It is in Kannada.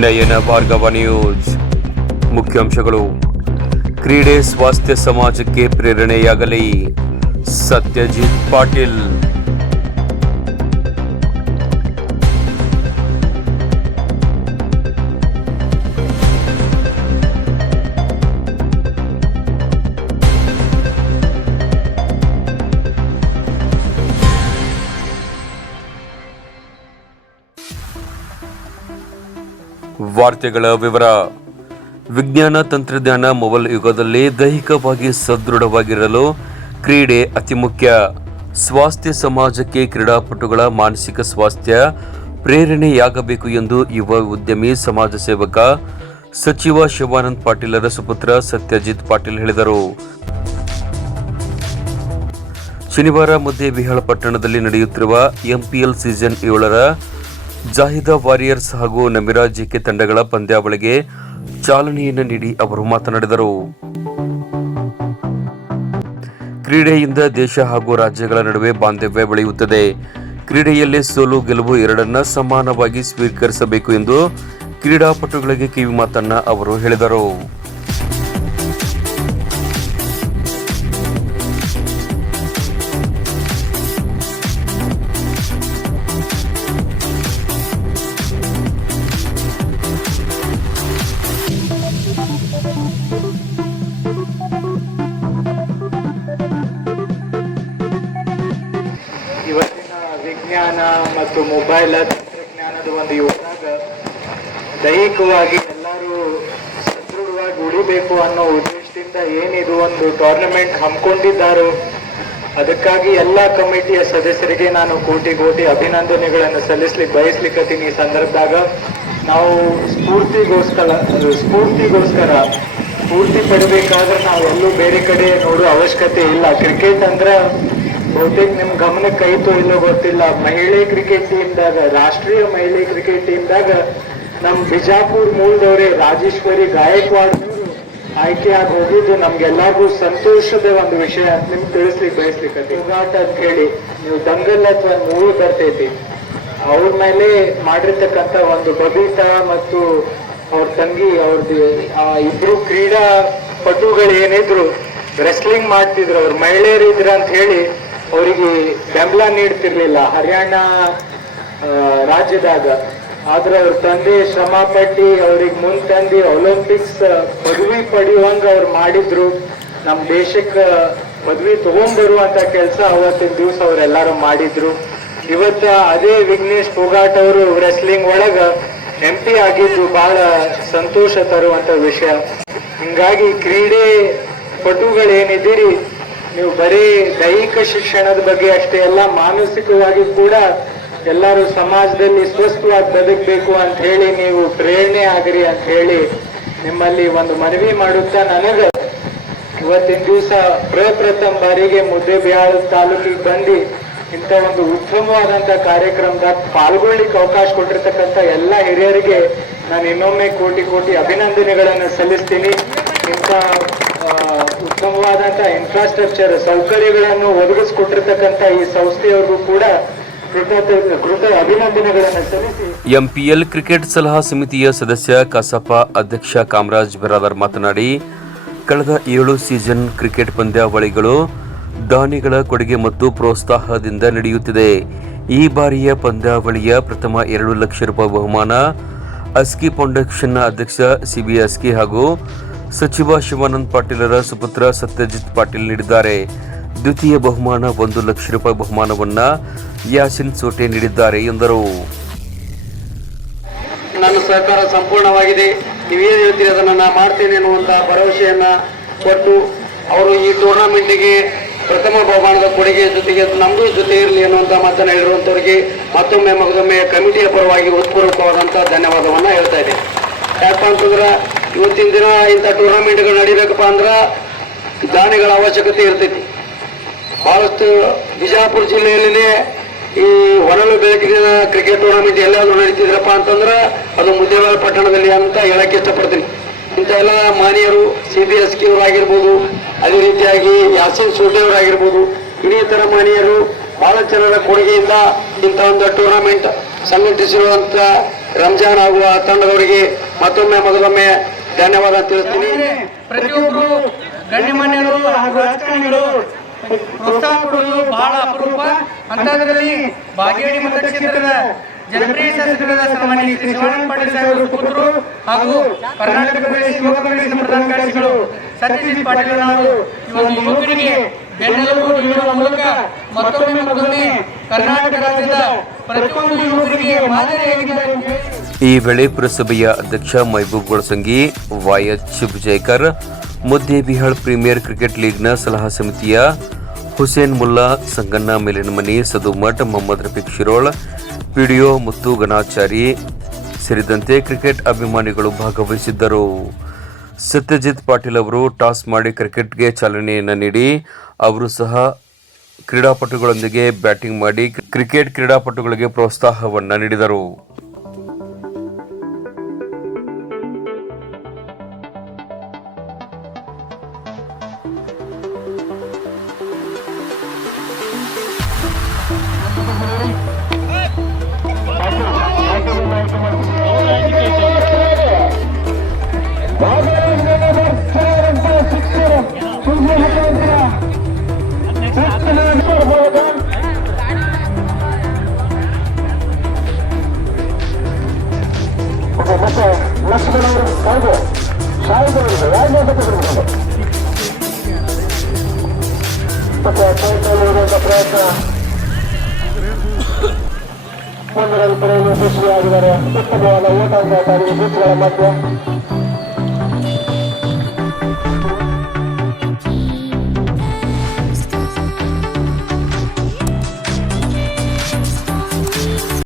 ನಯನ ಭಾರ್ಗವ ನ್ಯೂಸ್ ಮುಖ್ಯಾಂಶಗಳು. ಕ್ರೀಡೆ ಸ್ವಾಸ್ಥ್ಯ ಸಮಾಜಕ್ಕೆ ಪ್ರೇರಣೆಯಾಗಲಿ. ಸತ್ಯಜಿತ್ ಪಾಟೀಲ್. ವಾರ್ತೆಗಳ ವಿವರ. ವಿಜ್ಞಾನ ತಂತ್ರಜ್ಞಾನ ಮೊಬೈಲ್ ಯುಗದಲ್ಲಿ ದೈಹಿಕವಾಗಿ ಸದೃಢವಾಗಿರಲು ಕ್ರೀಡೆ ಅತಿ ಮುಖ್ಯ. ಸ್ವಾಸ್ಥ್ಯ ಸಮಾಜಕ್ಕೆ ಕ್ರೀಡಾಪಟುಗಳ ಮಾನಸಿಕ ಸ್ವಾಸ್ಥ್ಯ ಪ್ರೇರಣೆಯಾಗಬೇಕು ಎಂದು ಯುವ ಉದ್ಯಮಿ ಸಮಾಜ ಸೇವಕ ಸಚಿವ ಶಿವಾನಂದ ಪಾಟೀಲರ ಸುಪುತ್ರ ಸತ್ಯಜಿತ್ ಪಾಟೀಲ್ ಹೇಳಿದರು. ಶನಿವಾರ ಮಧ್ಯೆ ಬಿಹಾಳ ಪಟ್ಟಣದಲ್ಲಿ ನಡೆಯುತ್ತಿರುವ ಎಂಪಿಎಲ್ ಸೀಸನ್ ಏಳರ ಜಾಹಿದಾ ವಾರಿಯರ್ಸ್ ಹಾಗೂ ನಮಿರಾ ಜಿಕೆ ತಂಡಗಳ ಪಂದ್ಯಾವಳಿಗೆ ಚಾಲನೆಯನ್ನು ನೀಡಿ ಅವರು ಮಾತನಾಡಿದರು. ಕ್ರೀಡೆಯಿಂದ ದೇಶ ಹಾಗೂ ರಾಜ್ಯಗಳ ನಡುವೆ ಬಾಂಧವ್ಯ ಬೆಳೆಯುತ್ತದೆ. ಕ್ರೀಡೆಯಲ್ಲಿ ಸೋಲು, ಗೆಲುವು ಎರಡನ್ನ ಸಮಾನವಾಗಿ ಸ್ವೀಕರಿಸಬೇಕು ಎಂದು ಕ್ರೀಡಾಪಟುಗಳಿಗೆ ಕಿವಿ ಮಾತನ್ನ ಅವರು ಹೇಳಿದರು. ಮತ್ತು ಮೊಬೈಲ್ ತಂತ್ರಜ್ಞಾನದ ಒಂದು ಯುಗದಾಗ ದೈಹಿಕವಾಗಿ ಎಲ್ಲರೂ ಸದೃಢವಾಗಿ ಉಳಿಬೇಕು ಅನ್ನೋ ಉದ್ದೇಶದಿಂದ ಏನಿದು ಒಂದು ಟೂರ್ನಮೆಂಟ್ ಹಮ್ಮಿಕೊಂಡಿದ್ದಾರೋ, ಅದಕ್ಕಾಗಿ ಎಲ್ಲ ಕಮಿಟಿಯ ಸದಸ್ಯರಿಗೆ ನಾನು ಕೋಟಿ ಕೋಟಿ ಅಭಿನಂದನೆಗಳನ್ನು ಸಲ್ಲಿಸ್ಲಿಕ್ಕೆ ಬಯಸ್ಲಿಕ್ಕತ್ತೀನಿ ಈ ಸಂದರ್ಭದಾಗ. ನಾವು ಸ್ಫೂರ್ತಿಗೋಸ್ಕರ ಸ್ಫೂರ್ತಿಗೋಸ್ಕರ ಸ್ಫೂರ್ತಿ ಪಡಬೇಕಾದ್ರೆ ನಾವು ಎಲ್ಲೂ ಬೇರೆ ಕಡೆ ನೋಡೋ ಅವಶ್ಯಕತೆ ಇಲ್ಲ. ಕ್ರಿಕೆಟ್ ಅಂದ್ರೆ ಬಹುತೇಕ ನಿಮ್ ಗಮನಕ್ಕೆ ಐತೋ ಇಲ್ಲೋ ಗೊತ್ತಿಲ್ಲ. ಮಹಿಳೆ ಕ್ರಿಕೆಟ್ ಟೀಮ್ದಾಗ ರಾಷ್ಟ್ರೀಯ ಮಹಿಳೆ ಕ್ರಿಕೆಟ್ ಟೀಮ್ದಾಗ ನಮ್ ಬಿಜಾಪುರ್ ಮೂಲದವ್ರೆ ರಾಜೇಶ್ವರಿ ಗಾಯಕ್ವಾಡ್ ಆಯ್ಕೆ ಆಗಿ ಹೋಗಿದ್ದು. ನಮ್ಗೆಲ್ಲಾರ್ಗೂ ಸಂತೋಷದ ಒಂದು ವಿಷಯ ನಿಮ್ಗೆ ತಿಳಿಸ್ಲಿಕ್ಕೆ ಬಯಸ್ಲಿಕ್ಕೆ ಹೋಗಾಟ ಅಂತ ಹೇಳಿ, ನೀವು ದಂಗಲ್ ಅಥವಾ ಮೂಳು ಬರ್ತೈತಿ ಅವ್ರ ಮೇಲೆ ಮಾಡಿರ್ತಕ್ಕಂಥ ಒಂದು ಬಬೀತಾ ಮತ್ತು ಅವ್ರ ತಂಗಿ ಅವ್ರದ್ದು ಆ, ಇಬ್ರು ಕ್ರೀಡಾ ಪಟುಗಳು ಏನಿದ್ರು ರೆಸ್ಲಿಂಗ್ ಮಾಡ್ತಿದ್ರು. ಅವ್ರು ಮಹಿಳೆಯರು ಇದ್ರ ಅಂತ ಹೇಳಿ ಅವರಿಗೆ ಬೆಂಬಲ ನೀಡ್ತಿರ್ಲಿಲ್ಲ. ಹರಿಯಾಣ ರಾಜ್ಯದಾಗ. ಆದ್ರೆ ಅವ್ರ ತಂದೆ ಶ್ರಮ ಪಟ್ಟಿ ಅವ್ರಿಗೆ ಮುಂದ್ ತಂದು ಒಲಿಂಪಿಕ್ಸ್ ಪದವಿ ಪಡೆಯುವಂಗ ಅವ್ರು ಮಾಡಿದ್ರು. ನಮ್ ದೇಶಕ್ಕ ಪದವಿ ತಗೊಂಡ್ಬರುವಂತ ಕೆಲಸ ಅವತ್ತಿನ ದಿವಸ ಅವ್ರೆಲ್ಲಾರು ಮಾಡಿದ್ರು. ಇವತ್ತ ಅದೇ ವಿಘ್ನೇಶ್ ಫೋಗಾಟ್ ಅವರು ರೆಸ್ಲಿಂಗ್ ಒಳಗ ಎಂ ಪಿ ಆಗಿದ್ದು ಬಹಳ ಸಂತೋಷ ತರುವಂತ ವಿಷಯ. ಹಿಂಗಾಗಿ ಕ್ರೀಡೆ ಪಟುಗಳೇನಿದ್ದೀರಿ ನೀವು ಬರೀ ದೈಹಿಕ ಶಿಕ್ಷಣದ ಬಗ್ಗೆ ಅಷ್ಟೇ ಅಲ್ಲ, ಮಾನಸಿಕವಾಗಿ ಕೂಡ ಎಲ್ಲರೂ ಸಮಾಜದಲ್ಲಿ ಸ್ವಸ್ಥವಾಗಿ ಬದುಕಬೇಕು ಅಂತ ಹೇಳಿ ನೀವು ಪ್ರೇರಣೆ ಆಗ್ರಿ ಅಂತ ಹೇಳಿ ನಿಮ್ಮಲ್ಲಿ ಒಂದು ಮನವಿ ಮಾಡುತ್ತಾ ನನಗ ಇವತ್ತಿನ ದಿವಸ ಪ್ರಪ್ರಥಮ ಬಾರಿಗೆ ಮುದ್ದೇಬಿಹಾಳ ತಾಲೂಕಿಗೆ ಬಂದು ಇಂಥ ಒಂದು ಉತ್ತಮವಾದಂಥ ಕಾರ್ಯಕ್ರಮದಾಗ ಪಾಲ್ಗೊಳ್ಳಿಕ್ಕೆ ಅವಕಾಶ ಕೊಟ್ಟಿರ್ತಕ್ಕಂಥ ಎಲ್ಲ ಹಿರಿಯರಿಗೆ ನಾನು ಇನ್ನೊಮ್ಮೆ ಕೋಟಿ ಕೋಟಿ ಅಭಿನಂದನೆಗಳನ್ನು ಸಲ್ಲಿಸ್ತೀನಿ. ಇಂಥ ಆ, ಉತ್ತಮವಾದಂತ ಇನ್ಫ್ರಾಸ್ಟ್ರಕ್ಚರ್ ಸೌಕರ್ಯಗಳನ್ನು ಒದಗಿಸ್ಕೊಟ್ಟಿರ್ತಕ್ಕಂಥ ಈ ಸಂಸ್ಥೆಯವ್ರಿಗೂ ಕೂಡ ಎಂಪಿಎಲ್ ಕ್ರಿಕೆಟ್ ಸಲಹಾ ಸಮಿತಿಯ ಸದಸ್ಯ ಕಸಾಪ ಅಧ್ಯಕ್ಷ ಕಾಮರಾಜ್ ಬಿರಾದರ್ ಮಾತನಾಡಿ ಕಳೆದ ಏಳು ಸೀಸನ್ ಕ್ರಿಕೆಟ್ ಪಂದ್ಯಾವಳಿಗಳು ದಾನಿಗಳ ಕೊಡುಗೆ ಮತ್ತು ಪ್ರೋತ್ಸಾಹದಿಂದ ನಡೆಯುತ್ತಿದೆ. ಈ ಬಾರಿಯ ಪಂದ್ಯಾವಳಿಯ ಪ್ರಥಮ ಎರಡು ಲಕ್ಷ ರೂಪಾಯಿ ಬಹುಮಾನ ಅಸ್ಕಿ ಫೌಂಡೇಶನ್ನ ಅಧ್ಯಕ್ಷ ಸಿಬಿ ಅಸ್ಕಿ ಹಾಗೂ ಸಚಿವ ಶಿವಾನಂದ್ ಪಾಟೀಲರ ಸುಪುತ್ರ ಸತ್ಯಜಿತ್ ಪಾಟೀಲ್ ನೀಡಿದ್ದಾರೆ. ದ್ವಿತೀಯ ಬಹುಮಾನ, ಒಂದು ಲಕ್ಷ ರೂಪಾಯಿ ಬಹುಮಾನವನ್ನ ಯಾಸಿನ್ ಸೋಟೆ ನೀಡಿದ್ದಾರೆ ಎಂದರು. ನನ್ನ ಸಹಕಾರ ಸಂಪೂರ್ಣವಾಗಿದೆ. ನೀವೇನು ಹೇಳ್ತೀರಿ ಅದನ್ನು ನಾನು ಮಾಡ್ತೇನೆ ಅನ್ನುವಂಥ ಭರವಸೆಯನ್ನ ಕೊಟ್ಟು ಅವರು ಈ ಟೂರ್ನಮೆಂಟಿಗೆ ಪ್ರಥಮ ಬಹುಮಾನದ ಕೊಡುಗೆ ಜೊತೆಗೆ ನಮ್ದು ಜೊತೆ ಇರಲಿ ಅನ್ನುವಂಥ ಮಾತನ್ನು ಹೇಳಿರುವಂಥವ್ರಿಗೆ ಮತ್ತೊಮ್ಮೆ ಮಗದೊಮ್ಮೆ ಕಮಿಟಿಯ ಪರವಾಗಿ ಉತ್ಪೂರ್ವಕವಾದಂಥ ಧನ್ಯವಾದವನ್ನು ಹೇಳ್ತಾ ಇದ್ದೇನೆ. ಯಾಕಪ್ಪ ಅಂತಂದ್ರೆ ಇವತ್ತಿನ ದಿನ ಇಂಥ ಟೂರ್ನಮೆಂಟ್ಗಳು ನಡಿಬೇಕಪ್ಪ ಅಂದ್ರೆ ದಾನಿಗಳ ಅವಶ್ಯಕತೆ ಇರ್ತೈತಿ. ಭಾಳಷ್ಟು ಬಿಜಾಪುರ ಜಿಲ್ಲೆಯಲ್ಲಿನೇ ಈ ಹೊನಲು ಬೆಳಕಿನ ಕ್ರಿಕೆಟ್ ಟೂರ್ನಮೆಂಟ್ ಎಲ್ಲಾದ್ರೂ ನಡೀತಿದ್ರಪ್ಪ ಅಂತಂದ್ರೆ ಅದು ಮುದ್ದೇವಾಲ ಪಟ್ಟಣದಲ್ಲಿ ಅಂತ ಹೇಳಕ್ಕೆ ಇಷ್ಟಪಡ್ತೀನಿ. ಇಂಥ ಎಲ್ಲ ಮಾನ್ಯರು ಸಿ ಬಿ ಎಸ್ ಆಗಿರ್ಬೋದು ಅದೇ ರೀತಿಯಾಗಿ ಯಾಸಿನ್ ಸೋಟೆ ಅವರಾಗಿರ್ಬೋದು ಇನ್ನಿತರ ಮಾನ್ಯರು ಬಹಳ ಜನರ ಕೊಡುಗೆಯಿಂದ ಇಂಥ ಒಂದು ಟೂರ್ನಮೆಂಟ್ ಸಂಘಟಿಸಿರುವಂಥ ರಂಜಾನ್ ಆಗುವ ತಂಡದವರಿಗೆ ಮತ್ತೊಮ್ಮೆ, ಮೊದಲೊಮ್ಮೆ ಧನ್ಯವಾದ ತಿಳಿಸ್ತೀನಿ. ಪ್ರತಿಯೊಬ್ಬರು ಗಣ್ಯಮಾನ್ಯರು ಹಾಗೂ ರಾಜಕಾರಣಿಗಳು ಪ್ರೋತ್ಸಾಹ ಕೊಡುವುದು ಬಹಳ ಅಪರೂಪ. ಅಂತಹದ್ರಲ್ಲಿ ಬಾಗೇಡಿ ಮತಕ್ಷೇತ್ರದ ಜನಪ್ರಿಯ ಶಾಸಕರಾದ ಸನ್ಮಾನ್ಯ ಶ್ರೀ ಶಿವಾನಂದ ಪಾಟೀಲ್ ಸಾಹೇಬರು ಪುತ್ರರು ಹಾಗೂ ಕರ್ನಾಟಕ ಪ್ರದೇಶ ಯುವ ಕಾಂಗ್ರೆಸ್ನ ಪ್ರಧಾನ ಕಾರ್ಯದರ್ಶಿಗಳು ಸತ್ಯಜಿತ್ ಪಾಟೀಲ್ ಅವರು ಇವರು ಯುವಕರಿಗೆ ಬೆನ್ನೆಲುಬು ನೀಡುವ ಮೂಲಕ ಮತ್ತೊಮ್ಮೆ ಮತ್ತೊಮ್ಮೆ ಕರ್ನಾಟಕ ರಾಜ್ಯದ ಪ್ರತಿಯೊಂದು ಯುವಕರಿಗೆ ಮಾದರಿಯಾಗಿದ್ದಾರೆ ಅಂತ ಹೇಳಿ. ಈ ವೇಳೆ ಪುರಸಭೆಯ ಅಧ್ಯಕ್ಷ ಮೈಬೂಬ್ ಗೊಳಸಂಗಿ ವಾಯಚ್ ಮುದ್ದೆ ಮುದ್ದೇಬಿಹಾಳ್ ಪ್ರೀಮಿಯರ್ ಕ್ರಿಕೆಟ್ ಲೀಗ್ನ ಸಲಹಾ ಸಮಿತಿಯ ಹುಸೇನ್ ಮುಲ್ಲಾ ಸಂಗಣ್ಣ ಮೇಲಿನಮನಿ ಸದುಮಠ್ ಮೊಹಮ್ಮದ್ ರಫೀಕ್ ಶಿರೋಳ್ ಪಿಡಿಯೋ ಮುತ್ತು ಗಣಾಚಾರಿ ಸೇರಿದಂತೆ ಕ್ರಿಕೆಟ್ ಅಭಿಮಾನಿಗಳು ಭಾಗವಹಿಸಿದ್ದರು. ಸತ್ಯಜಿತ್ ಪಾಟೀಲ್ ಅವರು ಟಾಸ್ ಮಾಡಿ ಕ್ರಿಕೆಟ್ಗೆ ಚಾಲನೆಯನ್ನು ನೀಡಿ ಅವರು ಸಹ ಕ್ರೀಡಾಪಟುಗಳೊಂದಿಗೆ ಬ್ಯಾಟಿಂಗ್ ಮಾಡಿ ಕ್ರಿಕೆಟ್ ಕ್ರೀಡಾಪಟುಗಳಿಗೆ ಪ್ರೋತ್ಸಾಹವನ್ನು ನೀಡಿದರು. ಒಂದು ರನ್ ಪಡೆಯಲು ಯಶಸ್ವಿಯಾಗಿದ್ದಾರೆ ಉತ್ತಮವಾದ ಓಟ ಮಧ್ಯ